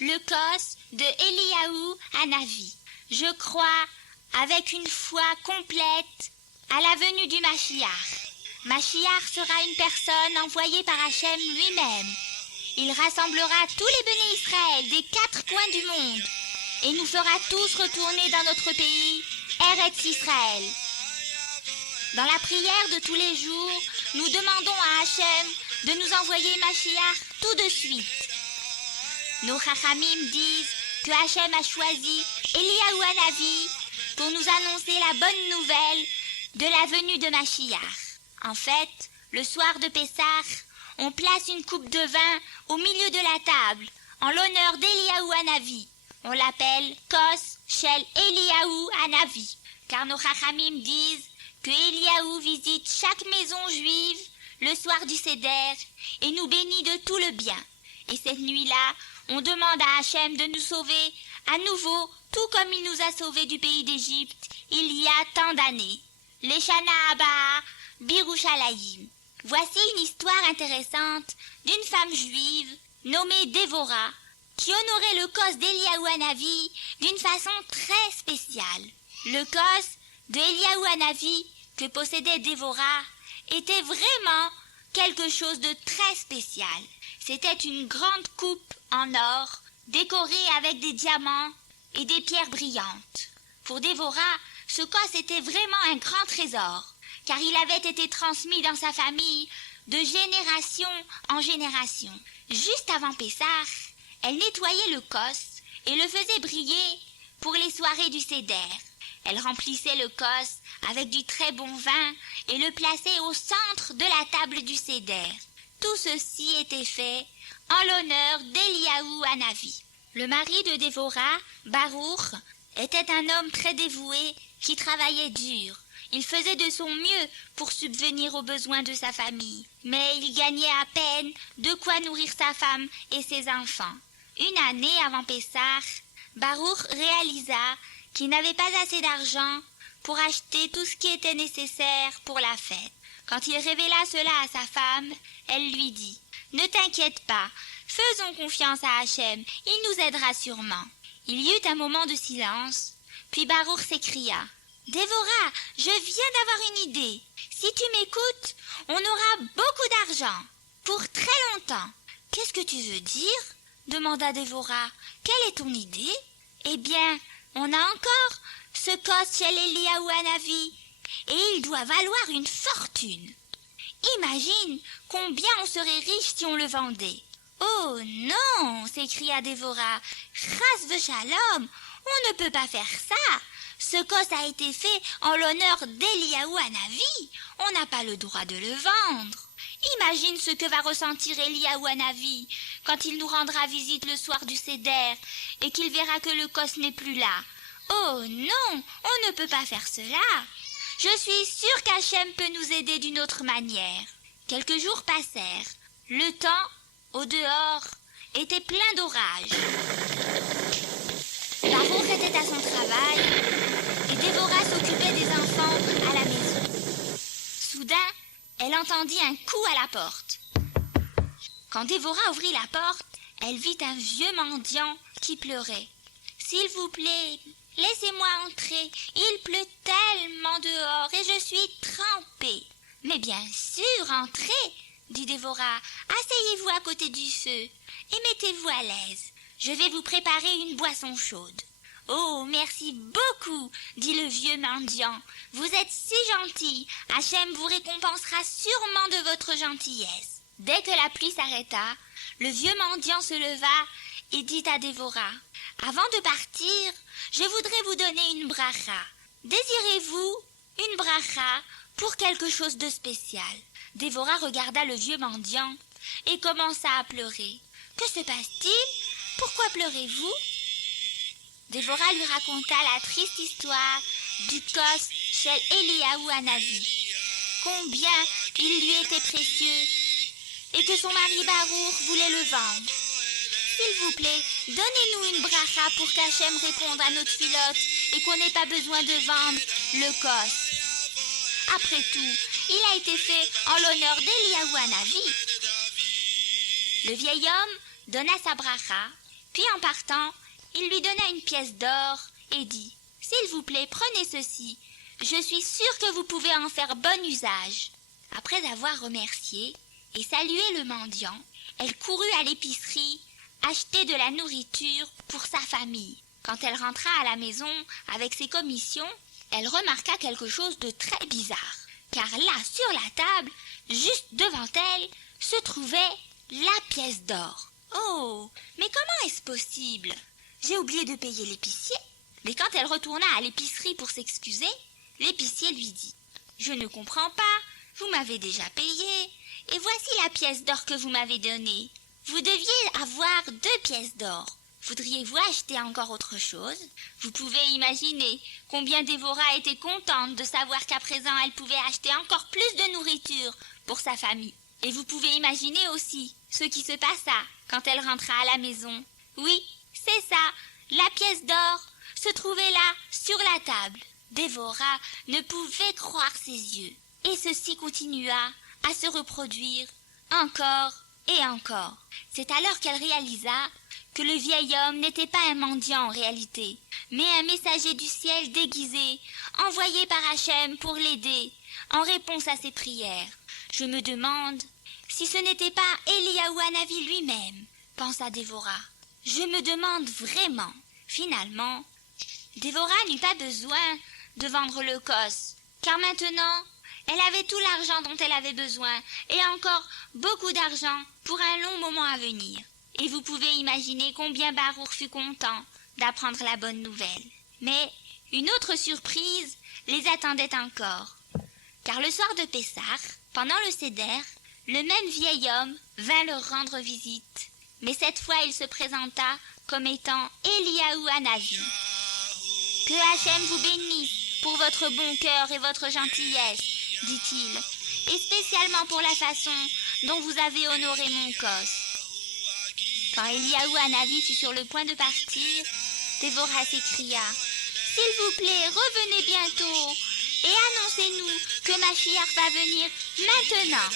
le cos de Eliyahu Hanavi. Je crois, avec une foi complète, à la venue du Mashiach. Mashiach sera une personne envoyée par Hachem lui-même. Il rassemblera tous les béné Israël des 4 coins du monde et nous fera tous retourner dans notre pays, Eretz Israël. Dans la prière de tous les jours, nous demandons à Hachem de nous envoyer Mashiach tout de suite. Nos Chachamim disent que Hachem a choisi Eliyahu Hanavi pour nous annoncer la bonne nouvelle de la venue de Mashiach. En fait, le soir de Pessah, on place une coupe de vin au milieu de la table en l'honneur d'Eliyahu Hanavi. On l'appelle Kos Shel Eliyahu Hanavi, car nos Chachamim disent que Eliyahu visite chaque maison juive le soir du Seder et nous bénit de tout le bien. Et cette nuit-là, on demande à Hachem de nous sauver à nouveau, tout comme il nous a sauvés du pays d'Égypte il y a tant d'années. Leshana Haba Birushalayim. Voici une histoire intéressante d'une femme juive nommée Dévorah qui honorait le cos d'Eliyahu Hanavi d'une façon très spéciale. Le cos de Eliyahu Hanavi que possédait Dévorah était vraiment quelque chose de très spécial. C'était une grande coupe en or décorée avec des diamants et des pierres brillantes. Pour Dévorah, ce cos était vraiment un grand trésor, car il avait été transmis dans sa famille de génération en génération. Juste avant Pessah, elle nettoyait le cos et le faisait briller pour les soirées du Seder. Elle remplissait le cos avec du très bon vin et le plaçait au centre de la table du Seder. Tout ceci était fait en l'honneur d'Eliyahu Hanavi. Le mari de Dévorah, Baruch, était un homme très dévoué qui travaillait dur. Il faisait de son mieux pour subvenir aux besoins de sa famille, mais il gagnait à peine de quoi nourrir sa femme et ses enfants. Une année avant Pessah, Baruch réalisa qu'il n'avait pas assez d'argent pour acheter tout ce qui était nécessaire pour la fête. Quand il révéla cela à sa femme, elle lui dit « Ne t'inquiète pas, faisons confiance à Hachem, il nous aidera sûrement. » Il y eut un moment de silence, puis Baruch s'écria « Dévorah, je viens d'avoir une idée. Si tu m'écoutes, on aura beaucoup d'argent, pour très longtemps. »« Qu'est-ce que tu veux dire ?» demanda Dévorah. « Quelle est ton idée ?»« Eh bien, on a encore ce cos chez Eliyahu Hanavi, et il doit valoir une fortune. Imagine combien on serait riche si on le vendait. »« Oh non !» s'écria Dévorah. « Chas v'shalom, on ne peut pas faire ça. Ce cos a été fait en l'honneur d'Eliyahu Hanavi. On n'a pas le droit de le vendre. Imagine ce que va ressentir Eliyahu Hanavi quand il nous rendra visite le soir du Seder et qu'il verra que le cos n'est plus là. Oh non, on ne peut pas faire cela. Je suis sûre qu'Hachem peut nous aider d'une autre manière. » Quelques jours passèrent. Le temps, au dehors, était plein d'orage. Baruch était à son travail et Dévorah s'occupait des enfants à la maison. Soudain, elle entendit un coup à la porte. Quand Dévorah ouvrit la porte, elle vit un vieux mendiant qui pleurait. « S'il vous plaît, laissez-moi entrer, il pleut tellement dehors et je suis trempée. »« Mais bien sûr, entrez, » dit Dévorah. « Asseyez-vous à côté du feu et mettez-vous à l'aise. Je vais vous préparer une boisson chaude. »« Oh, merci beaucoup, » dit le vieux mendiant. « Vous êtes si gentil, Hachem vous récompensera sûrement de votre gentillesse. » Dès que la pluie s'arrêta, le vieux mendiant se leva et dit à Dévorah, « Avant de partir, je voudrais vous donner une bracha. Désirez-vous une bracha pour quelque chose de spécial ?» Dévorah regarda le vieux mendiant et commença à pleurer. « Que se passe-t-il? Pourquoi pleurez-vous » Dévorah lui raconta la triste histoire du cos chez Eliyahu Hanavi. Combien il lui était précieux et que son mari Baruch voulait le vendre. « S'il vous plaît, donnez-nous une bracha pour qu'Hachem réponde à notre filote et qu'on n'ait pas besoin de vendre le cos. Après tout, il a été fait en l'honneur d'Eliyahu Hanavi. » Le vieil homme donna sa bracha, Puis en partant, il lui donna une pièce d'or et dit « S'il vous plaît, prenez ceci. Je suis sûre que vous pouvez en faire bon usage. » Après avoir remercié et salué le mendiant, elle courut à l'épicerie acheter de la nourriture pour sa famille. Quand elle rentra à la maison avec ses commissions, elle remarqua quelque chose de très bizarre, car là, sur la table, juste devant elle, se trouvait la pièce d'or. Oh, mais comment est-ce possible? J'ai oublié de payer l'épicier. Mais quand elle retourna à l'épicerie pour s'excuser, l'épicier lui dit « Je ne comprends pas, vous m'avez déjà payé, et voici la pièce d'or que vous m'avez donnée. Vous deviez avoir 2 pièces d'or. Voudriez-vous acheter encore autre chose? » Vous pouvez imaginer combien Dévora était contente de savoir qu'à présent elle pouvait acheter encore plus de nourriture pour sa famille. Et vous pouvez imaginer aussi ce qui se passa quand elle rentra à la maison. Oui, c'est ça, la pièce d'or se trouvait là, sur la table. Dévora ne pouvait croire ses yeux. Et ceci continua à se reproduire encore et encore. C'est alors qu'elle réalisa que le vieil homme n'était pas un mendiant en réalité, mais un messager du ciel déguisé, envoyé par Hachem pour l'aider en réponse à ses prières. Je me demande si ce n'était pas Eliyahu Hanavi lui-même, pensa Dévora. Je me demande vraiment. Finalement, Dévora n'eut pas besoin de vendre le cos, car maintenant, elle avait tout l'argent dont elle avait besoin, et encore beaucoup d'argent pour un long moment à venir. Et vous pouvez imaginer combien Baruch fut content d'apprendre la bonne nouvelle. Mais une autre surprise les attendait encore. Car le soir de Pessah, pendant le Seder, le même vieil homme vint leur rendre visite. Mais cette fois, il se présenta comme étant Eliyahu Hanavi. « Que Hachem vous bénisse pour votre bon cœur et votre gentillesse, dit-il, et spécialement pour la façon dont vous avez honoré mon cos. » Quand Eliyahu Hanavi fut sur le point de partir, Dévora s'écria « S'il vous plaît, revenez bientôt et annoncez-nous que Mashiach va venir maintenant. »